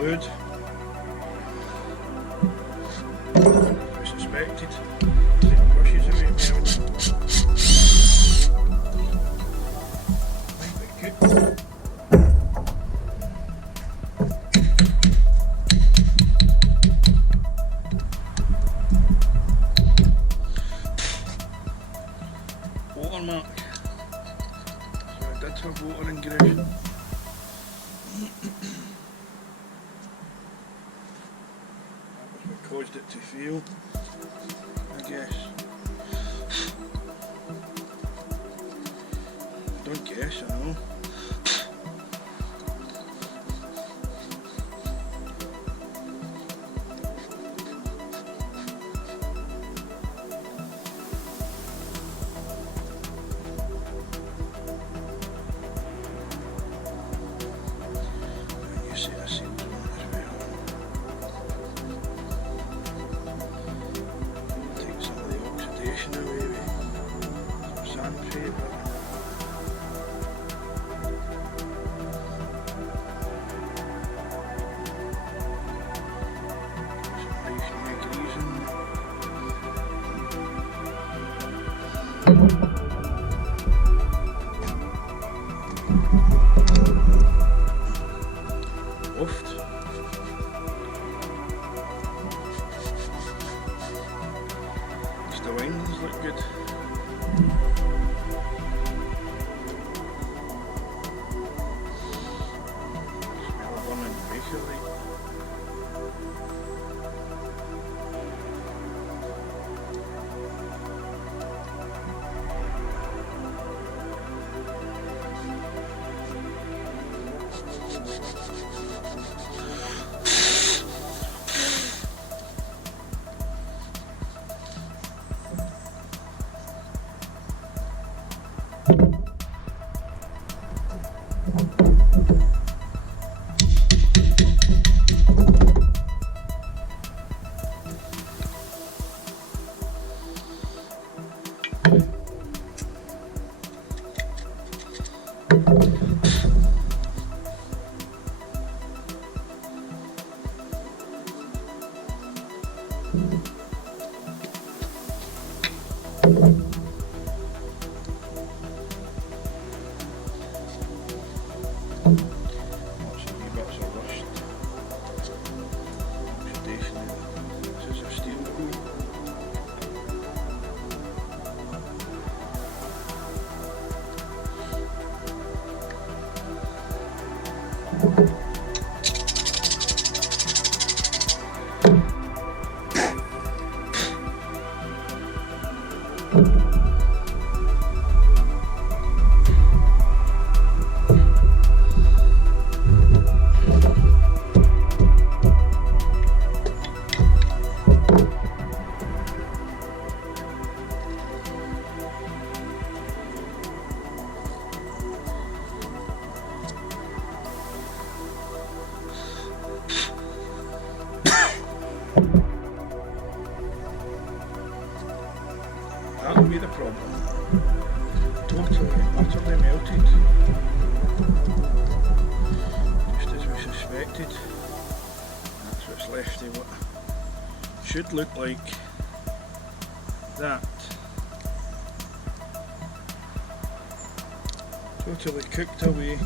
Glued. I suspected. Take the brushes away from everything. Right, good. Watermark. So I did have water ingression. Caused it to fail, I guess. Don't guess, I know. And you see I sealed one as well. Take some of the oxidation away with some sandpaper. Oft. The windings look good. Smell of burning baker light. That'll be the problem. Totally, utterly melted. Just as we suspected. That's what's left of what should look like that. Totally cooked away.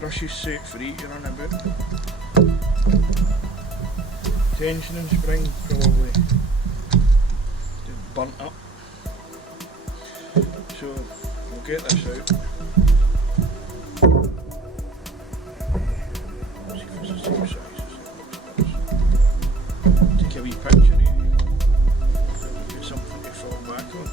Brushes set free to run about. Tension and spring probably burnt up. So we'll get this out. See if it's the same size as it looks. Take a wee picture of it. So we'll get something to fall back on.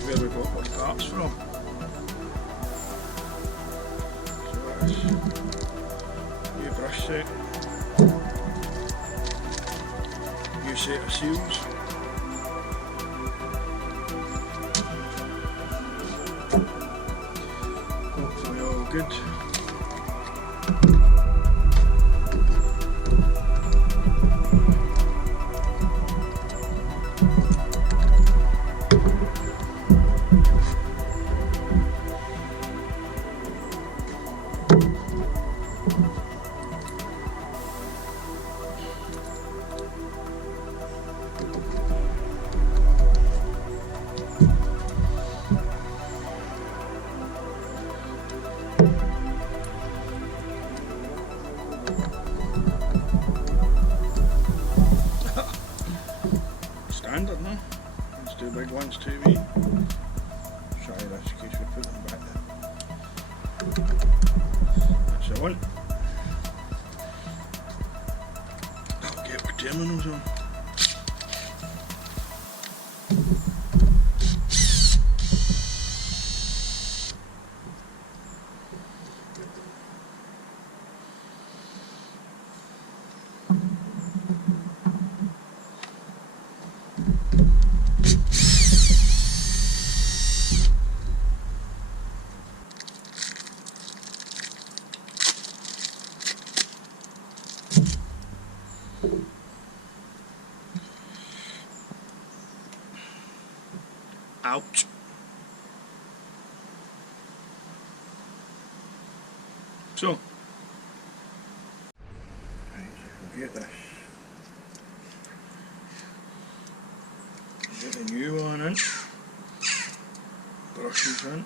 Where we got our parts from. So set. New set of seals. Hopefully all good. Standard, no? It's too big ones too wee. Try this in case we put them back there. That's the one. That'll get our terminals on. Ouch. So, right, we'll get this. Get the new one in. Brushes in.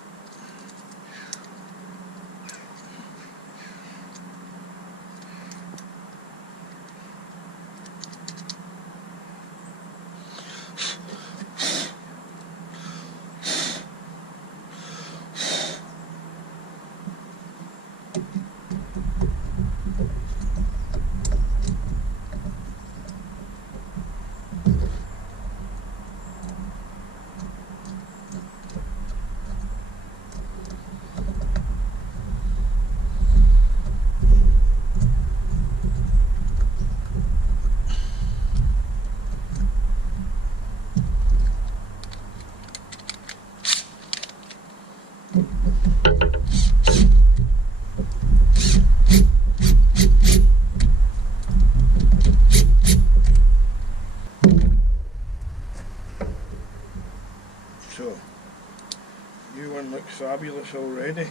So, new one looks fabulous already.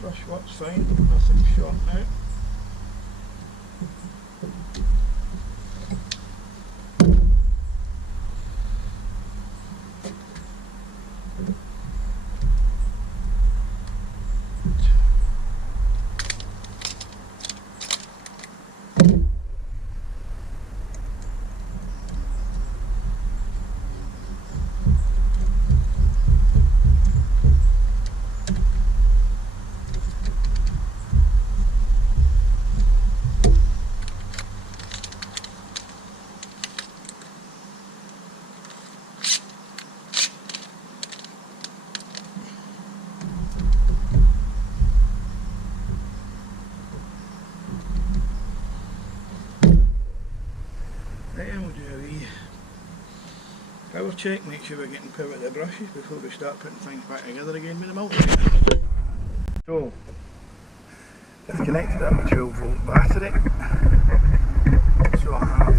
Brush works fine, nothing short now. Then we'll do a wee power check, make sure we're getting power to the brushes before we start putting things back together again with the multimeter. So, I've connected up a 12 volt battery. So I have,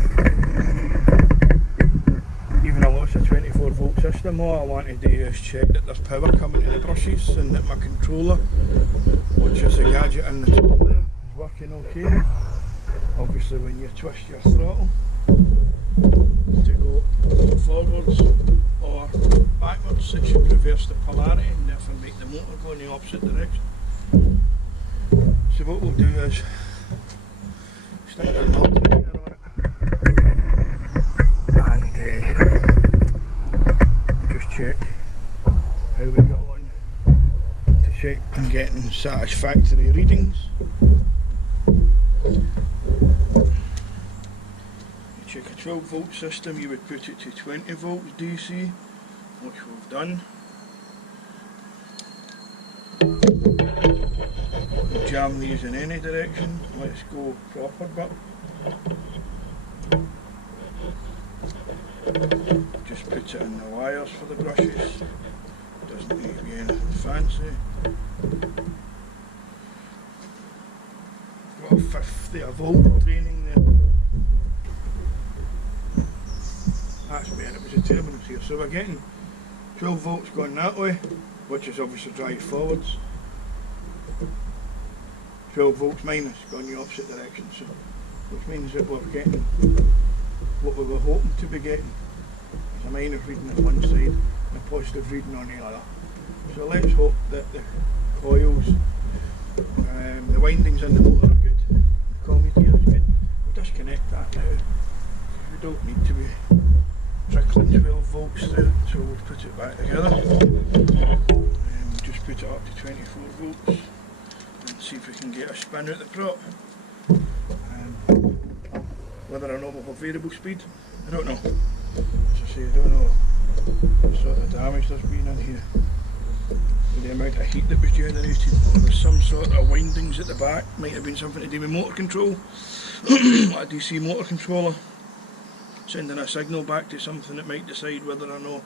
even though it's a 24 volt system, all I want to do is check that there's power coming to the brushes and that my controller, which is the gadget in the top there, is working okay. Obviously when you twist your throttle to go forwards or backwards, it should reverse the polarity and therefore make the motor go in the opposite direction. So what we'll do is stick the multimeter on it and just check how we got on to check I'm getting satisfactory readings. You check a 12 volt system, you would put it to 20 volts DC, which we've done. We'll jam these in any direction. Let's go proper bit. Just put it in the wires for the brushes. Doesn't need to be anything fancy. Got a 50 volt draining there. That's better, it was a terminals here. So we're getting 12 volts going that way, which is obviously drive forwards. 12 volts minus going the opposite direction, so which means that we're getting what we were hoping to be getting. There's a minus reading on one side and a positive reading on the other. So let's hope that the coils, the windings in the motor are good, the commutator is good. We'll disconnect that now, because we don't need to be trickling 12 volts through, so we'll put it back together. We'll just put it up to 24 volts. And see if we can get a spin out the prop. Whether or not we'll have variable speed, I don't know. As I say, I don't know what sort of damage there's been in here. The amount of heat that was generated. There's some sort of windings at the back. Might have been something to do with motor control. Like a DC motor controller. Sending a signal back to something that might decide whether or not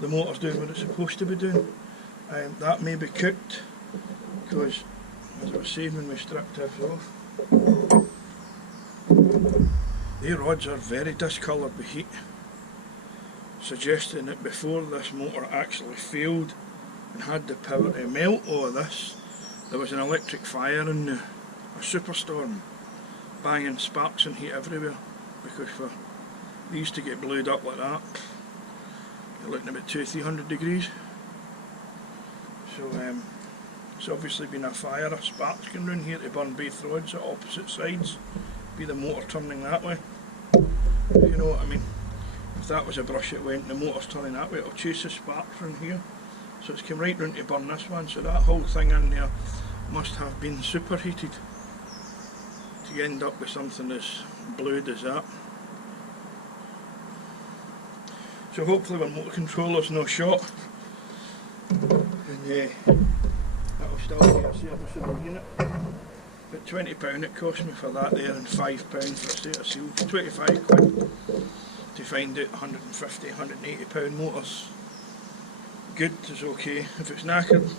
the motor's doing what it's supposed to be doing. That may be cooked, because as I was saying when we stripped this off, the rods are very discoloured with heat, suggesting that before this motor actually failed and had the power to melt all of this, there was an electric fire in a superstorm, banging sparks and heat everywhere, because for these to get blued up like that, you're looking about 200-300 degrees. So it's obviously been a fire, a sparks going round here to burn both rods at opposite sides, be the motor turning that way. You know what I mean? If that was a brush that went, the motor's turning that way, it'll chase the sparks from here. So it's come right round to burn this one, so that whole thing in there must have been superheated to end up with something as blued as that. So hopefully our motor controller's no shot, and that'll still be a serviceable unit. But £20 it cost me for that there, and £5 for a set of seals. 25 quid to find out 150, £180 motors. Good is okay. If it's knackered,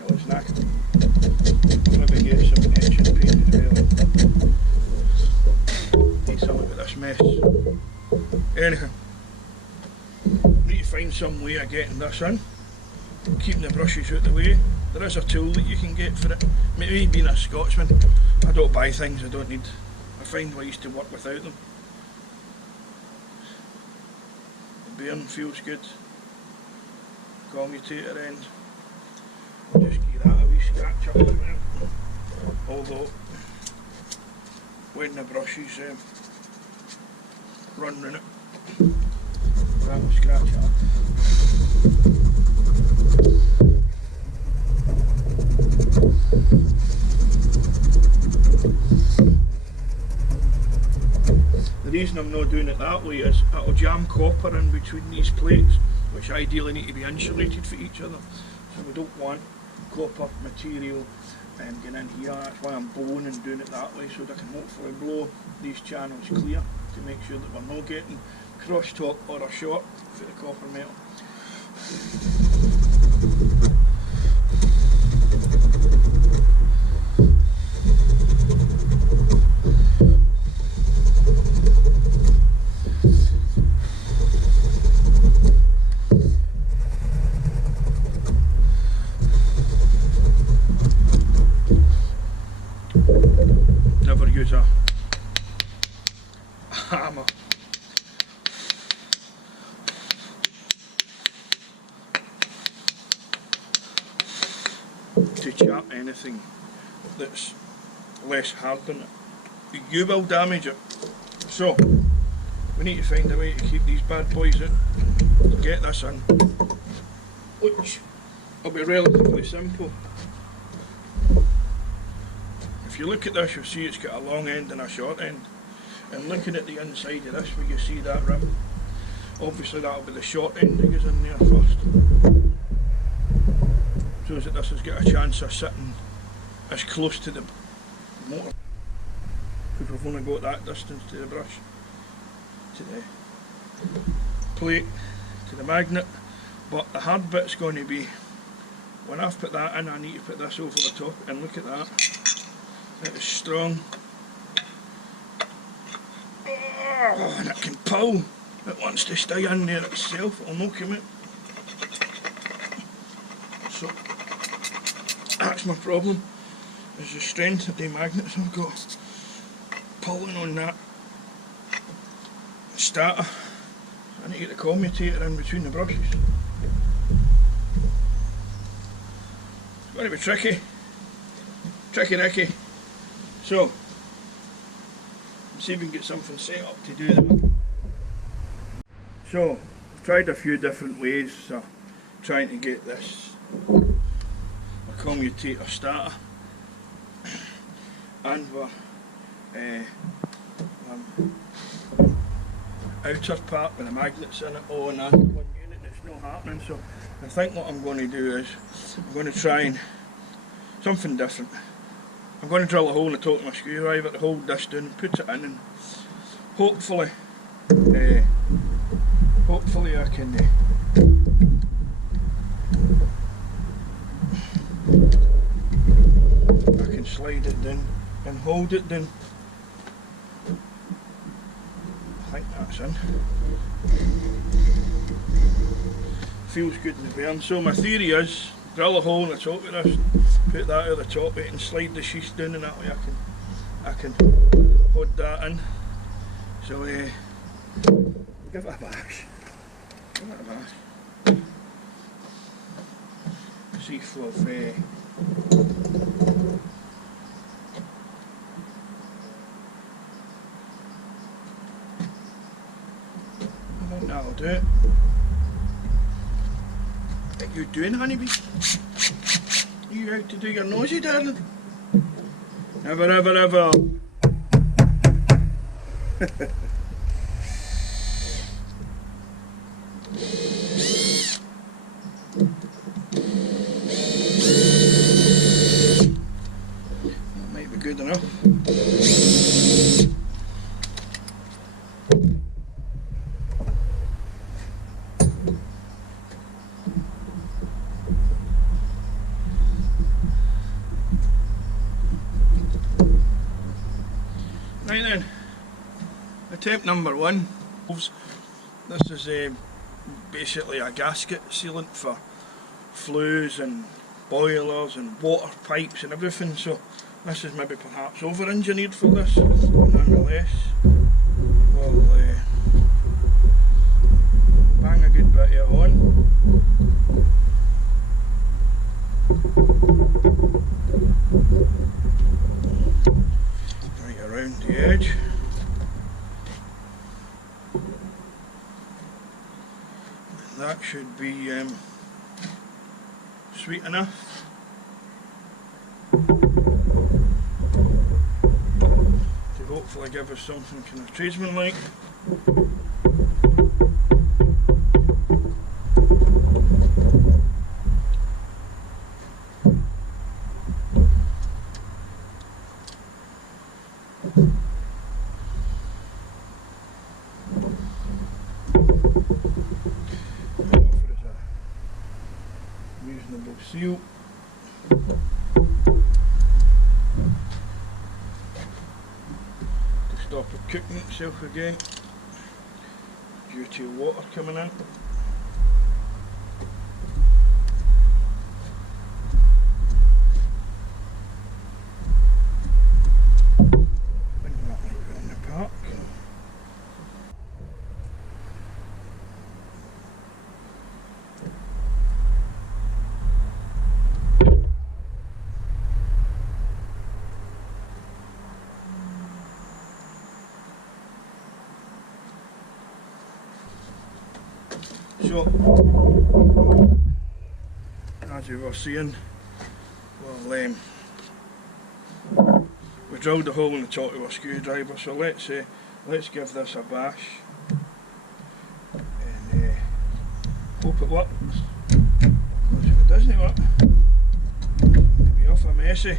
well, it's knackered. Maybe get some etching paint as well. Do something with this mess. Anyhow, need to find some way of getting this in, keeping the brushes out the way. There is a tool that you can get for it. Maybe being a Scotsman, I don't buy things I don't need. I find ways to work without them. The bearing feels good. Commutator end. I'll just give that a wee scratch up as well. Although, when the brushes run round it, that will scratch it up. The reason I'm not doing it that way is it'll jam copper in between these plates, which ideally need to be insulated for each other. So we don't want copper material getting in here. That's why I'm blowing and doing it that way, so that I can hopefully blow these channels clear to make sure that we're not getting crosstalk or a short for the copper metal. to chap anything that's less hard than it. You will damage it. So we need to find a way to keep these bad boys out. Get this in, which will be relatively simple. If you look at this, you'll see it's got a long end and a short end. And looking at the inside of this, where you see that rim, obviously that'll be the short end that goes in there first. Shows that this has got a chance of sitting as close to the motor, because we've only got that distance to the brush, to the plate, to the magnet. But the hard bit's going to be, when I've put that in, I need to put this over the top, and look at that. That is strong. Oh, and it can pull. It wants to stay in there itself, it'll knock him out. So, that's my problem, is the strength of the magnets I've got. Pulling on that starter. I need to get the commutator in between the brushes. It's going to be tricky. Tricky Nicky. So, let's see if we can get something set up to do that. So, I've tried a few different ways of trying to get this commutator starter, and the outer part with the magnets in it all in under one unit, and it's not happening. So I think what I'm going to do is I'm going to try and something different. I'm going to drill a hole in the top of my screwdriver to hold this down, put it in, and hopefully I can slide it down and hold it down. I think that's in. Feels good in the burn. So my theory is drill a hole in the top of this, put that at the top of it and slide the sheath down, and that way I can hold that in. So give it a bash. Give it a bash. See if we've I think that'll do it. What are you doing, honeybee? Are you out to do your nosy, darling? Never, ever, ever. That might be good enough. Right then, attempt number one. This is basically a gasket sealant for flues and boilers and water pipes and everything, so this is maybe perhaps over-engineered for this, but nonetheless we'll bang a good bit of it on. Right around the edge. That should be sweet enough. To hopefully give us something kind of tradesman-like. Reasonable seal. To stop it cooking itself again due to water coming in. So, as you were seeing, well, we drilled a hole in the top of a screwdriver, so let's give this a bash and hope it works. Because if it doesn't work, it'll be awful messy.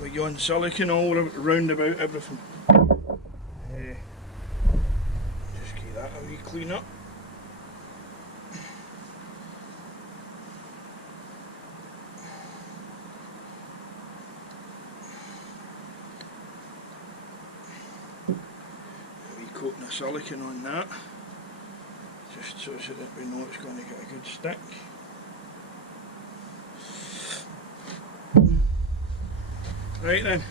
With yon silicone all round about everything. Just give that a wee clean up. Coating the silicone on that, just so that we know it's going to get a good stick. Right then,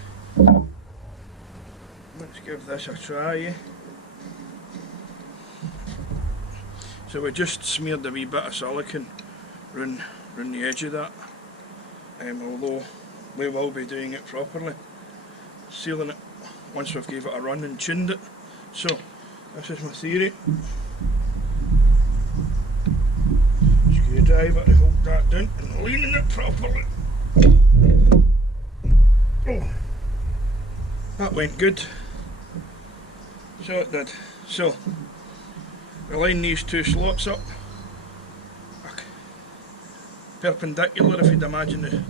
let's give this a try. So we just smeared a wee bit of silicone round the edge of that, although we will be doing it properly, sealing it once we've gave it a run and tuned it. So, this is my theory. Screwdriver to hold that down and leaning it properly. Oh, that went good. So it did. So, we line these two slots up, perpendicular if you'd imagine the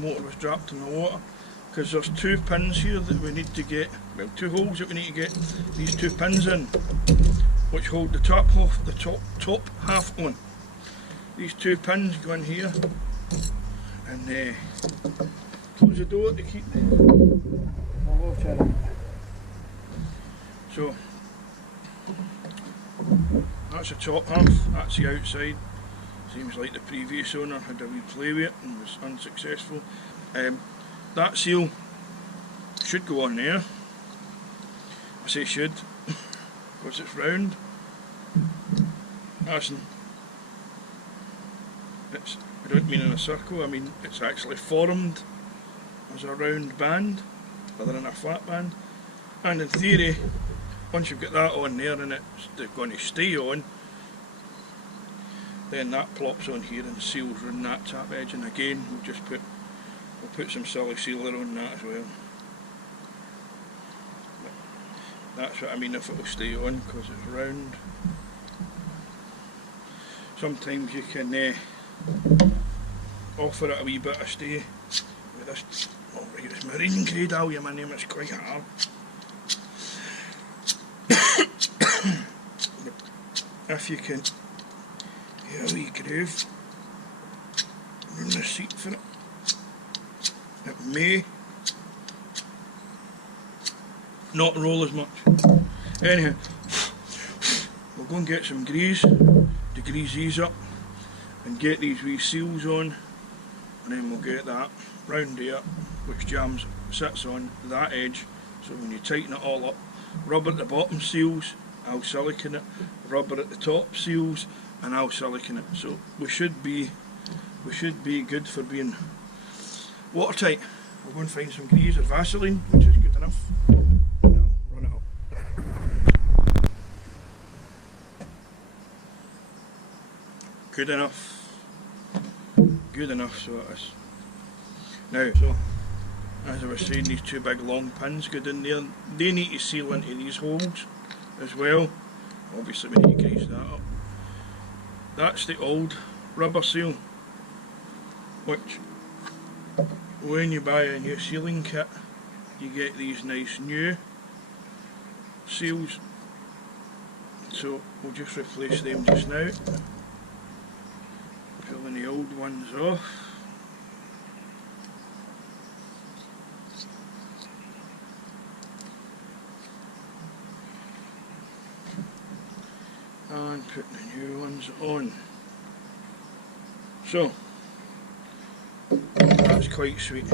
motor was dropped in the water. Because there's two pins here that we need to get, well, two holes that we need to get these two pins in, which hold the top half on. These two pins go in here, and close the door to keep the water in. So that's the top half, that's the outside. Seems like the previous owner had a wee play with it and was unsuccessful. That seal should go on there. I say should, because it's round. I don't mean in a circle, I mean it's actually formed as a round band rather than a flat band. And in theory, once you've got that on there and it's going to stay on, then that plops on here and seals around that tap edge, and again we'll put some silly sealer on that as well. That's what I mean if it will stay on, because it's round. Sometimes you can offer it a wee bit of stay with this. Oh right, it's marine grade aluminium, it's quite hard. But if you can get a wee groove around the seat for it, it may not roll as much. Anyhow, we'll go and get some grease to grease these up and get these wee seals on, and then we'll get that round here which sits on that edge, so when you tighten it all up, rubber at the bottom seals, I'll silicone it, rubber at the top seals, and I'll silicone it. So we should be good for being watertight. We'll go and find some grease or Vaseline, which is good enough, and I'll run it up. Good enough, so it is. Now, so as I was saying, these two big long pins go in there. They need to seal into these holes as well. Obviously we need to grease that up. That's the old rubber seal, which when you buy a new sealing kit you get these nice new seals, so we'll just replace them just now, pulling the old ones off. And putting the new ones on. So that's quite sweet.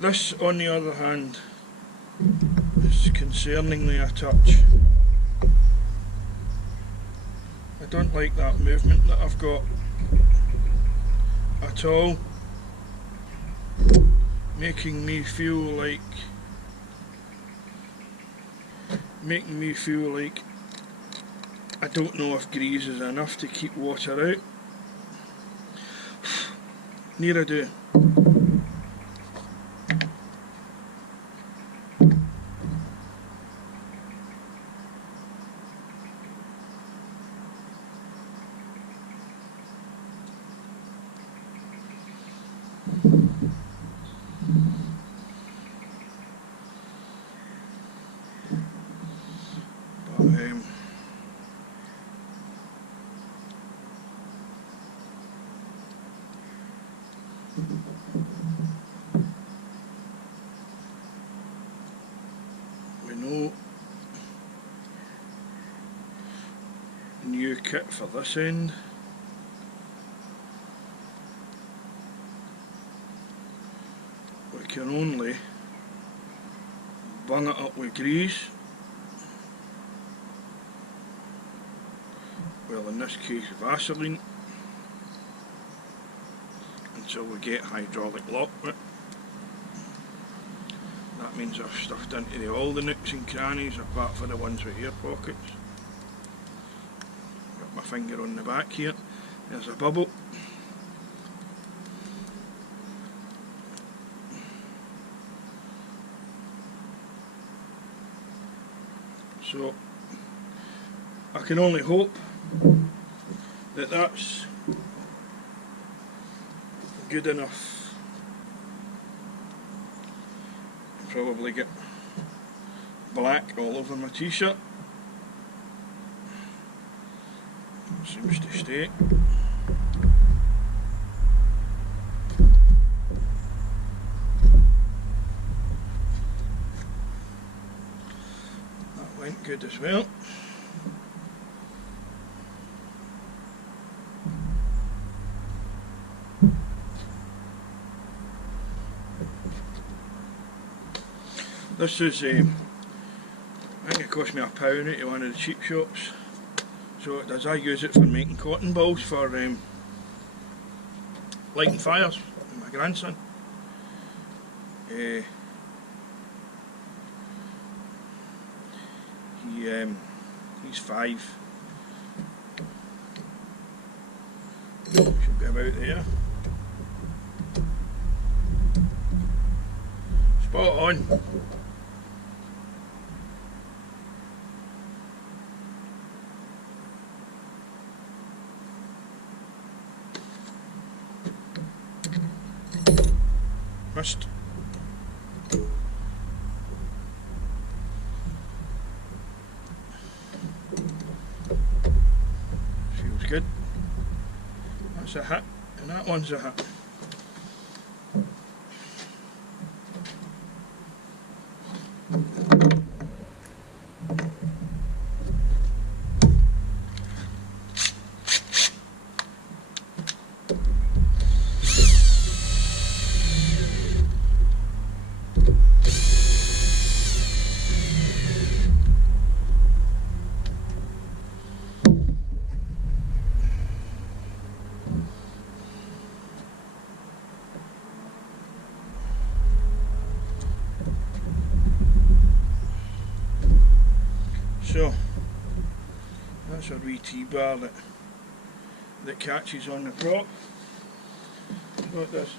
This, on the other hand, is concerningly a touch. I don't like that movement that I've got at all, making me feel like I don't know if grease is enough to keep water out. Near I do. We know new kit for this end. We can only bung it up with grease, well in this case Vaseline, until we get hydraulic lock with it. That means I've stuffed into all the nooks and crannies apart from the ones with air pockets. Got my finger on the back here, there's a bubble. So I can only hope that that's good enough. Probably get black all over my t-shirt. Seems to stay. That went good as well. This is, I think it cost me £1 at one of the cheap shops. So it does, I use it for making cotton balls for lighting fires with my grandson. He's 5. Should be about there. Spot on. Missed. Feels good. That's a hit, and that one's a hit. So that's a wee T-bar that catches on the prop. Got this.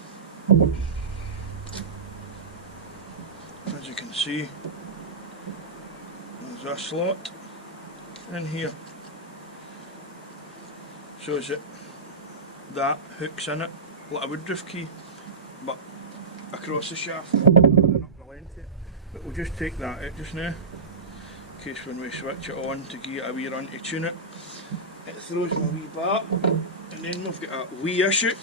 As you can see, there's a slot in here. Shows that hooks in it like a woodruff key, but across the shaft rather than up the length of it. But we'll just take that out just now, in case when we switch it on to give it a wee run to tune it, it throws my wee bar, and then we've got a wee issue.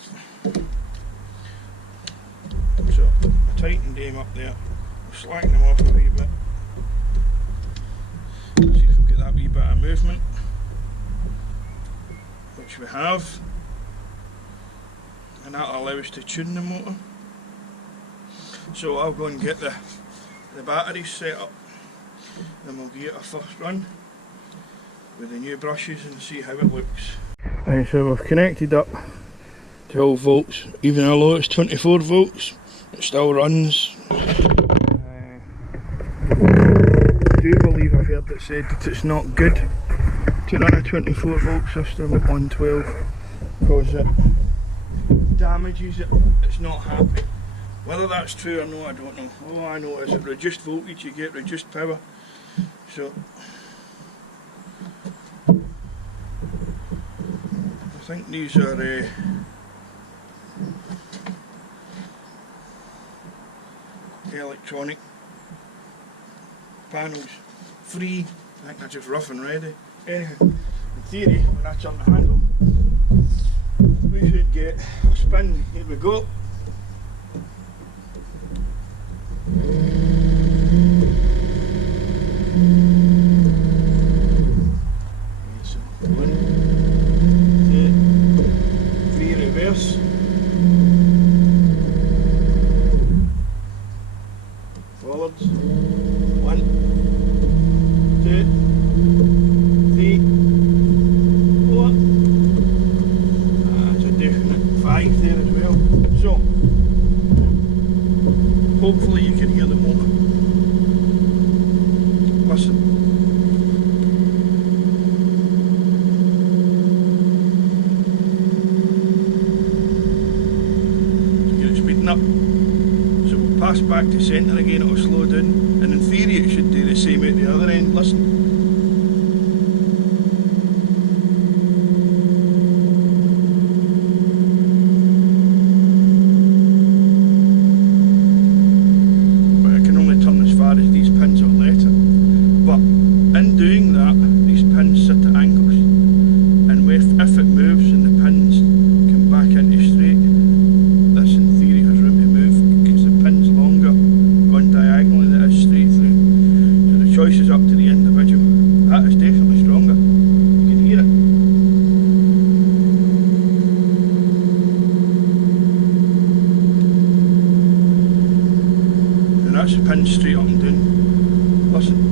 So I tightened them up there, I'll slacken them off a wee bit, see if we've got that wee bit of movement, which we have, and that'll allow us to tune the motor. So I'll go and get the batteries set up, and we'll give it a first run with the new brushes and see how it looks. Right, so we've connected up 12 volts, even though it's 24 volts, it still runs. I do believe I've heard it said that it's not good to run a 24 volt system at 112 because it damages it, it's not happy. Whether that's true or not, I don't know. All I know is at reduced voltage you get reduced power. So I think these are electronic panels, free. I think they're just rough and ready. Anyhow, in theory, when I turn the handle, we should get a spin. Here we go. So 1, 2, 3 reverse. Forwards. 1, 2, 3, 4. That's a definite 5 there as well. So hopefully you can hear the motor. Listen. It's speeding up. So we'll pass back to centre again, it'll slow down. And in theory it should do the same at the other end. Listen. If it moves and the pins come back into straight, this in theory has room to move because the pin's longer going diagonally than it is straight through. So the choice is up to the individual. That is definitely stronger. You can hear it. And that's the pin straight up and down. Listen.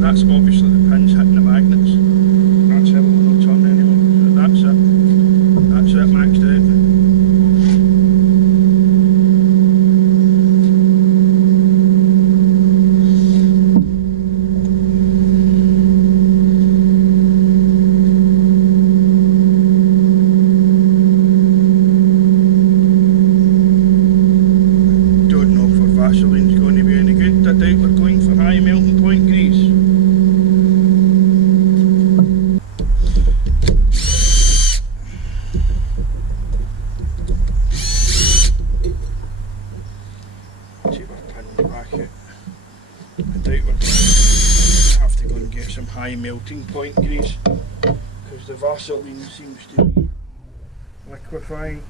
That's obviously the pins hitting the magnets. That's how it will not turn anymore. So that's it. That's it maxed out. Don't know if our Vaseline's going to be any good. I doubt we're going for high melting point grease. Some high melting point grease because the Vaseline seems to be liquefying.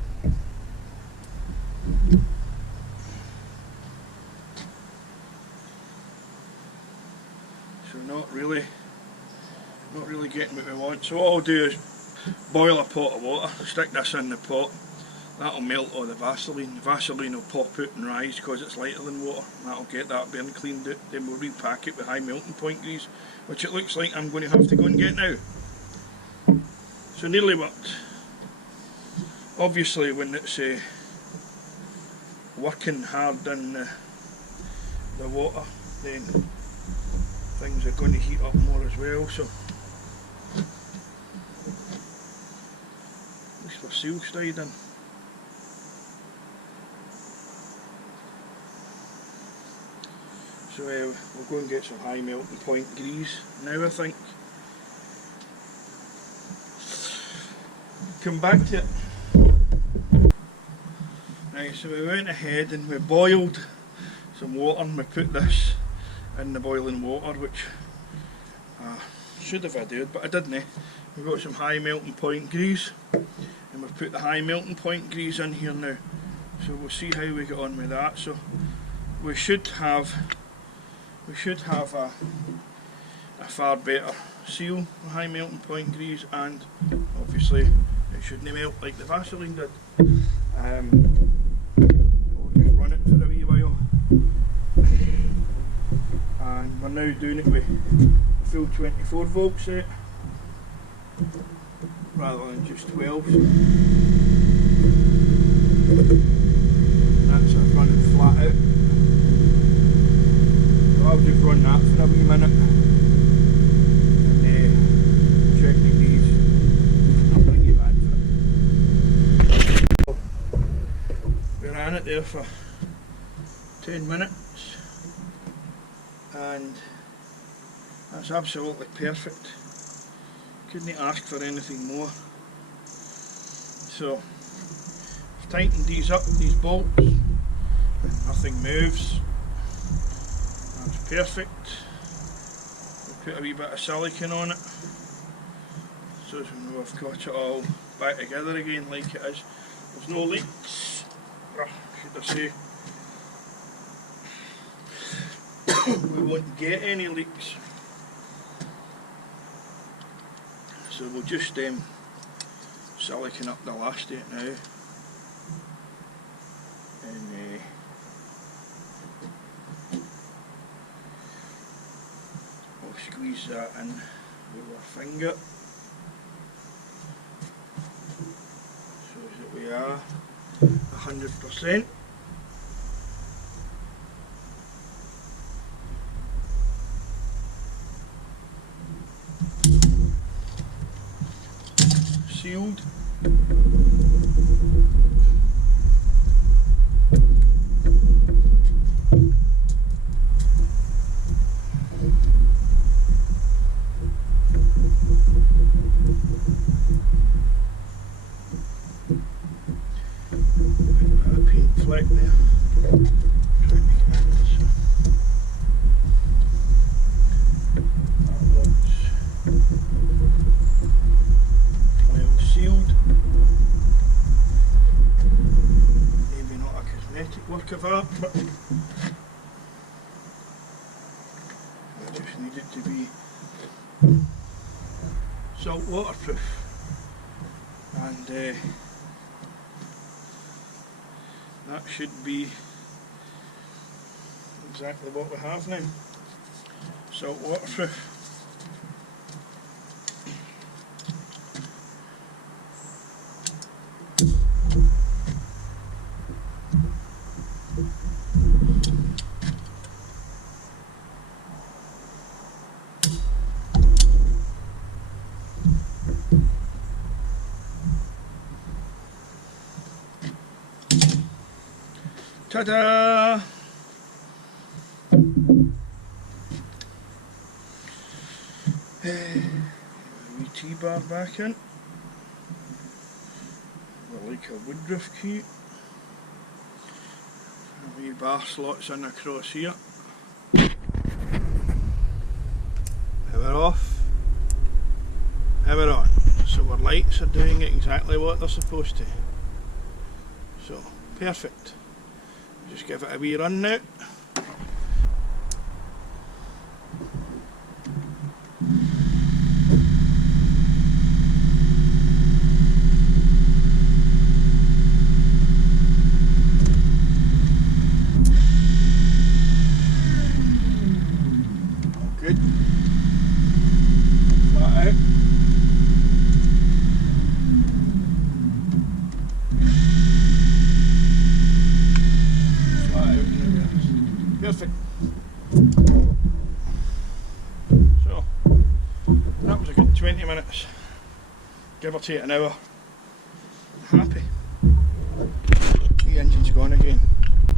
So not really getting what we want. So what I'll do is boil a pot of water, stick this in the pot, that'll melt all the Vaseline. The Vaseline will pop out and rise because it's lighter than water. That'll get that burn cleaned out. Then we'll repack it with high melting point grease, which it looks like I'm going to have to go and get now. So nearly worked. Obviously when it's working hard in the water, then things are going to heat up more as well. So at least we're seal stayed in. So we'll go and get some high melting point grease now, I think. Come back to it. Right, so we went ahead and we boiled some water and we put this in the boiling water, which I should have adhered, but I didn't. We've got some high melting point grease and we've put the high melting point grease in here now. So we'll see how we get on with that. So we should have a far better seal with high melting point grease, and obviously it shouldn't melt like the Vaseline did. We'll just run it for a wee while, and we're now doing it with full 24 volt set. rather than just 12. That's it running flat out. So I'll just run that for a wee minute and check the grease. I'll bring you back for it. We ran it there for 10 minutes and that's absolutely perfect. Couldn't ask for anything more. So I've tightened these up, these bolts, nothing moves. That's perfect. We'll put a wee bit of silicone on it so we've got it all back together again like it is. There's no leaks, should I say. We won't get any leaks. So we'll just silicone up the last bit now and we'll squeeze that in with our finger so that we are 100%. Sealed. A paint fleck there. Try and make it happen. That looks well sealed. Maybe not a cosmetic work of art, but I just need it to be salt waterproof, and that should be exactly what we have now. Salt waterproof. Ta-da! Wee T-bar back in. We're like a woodruff key. Wee bar slots in across here. Power off. Power on. So our lights are doing exactly what they're supposed to. So, perfect. Just give it a wee run now. All good. Flat out. Perfect. So, that was a good 20 minutes, give or take an hour. Happy. The engine's gone again.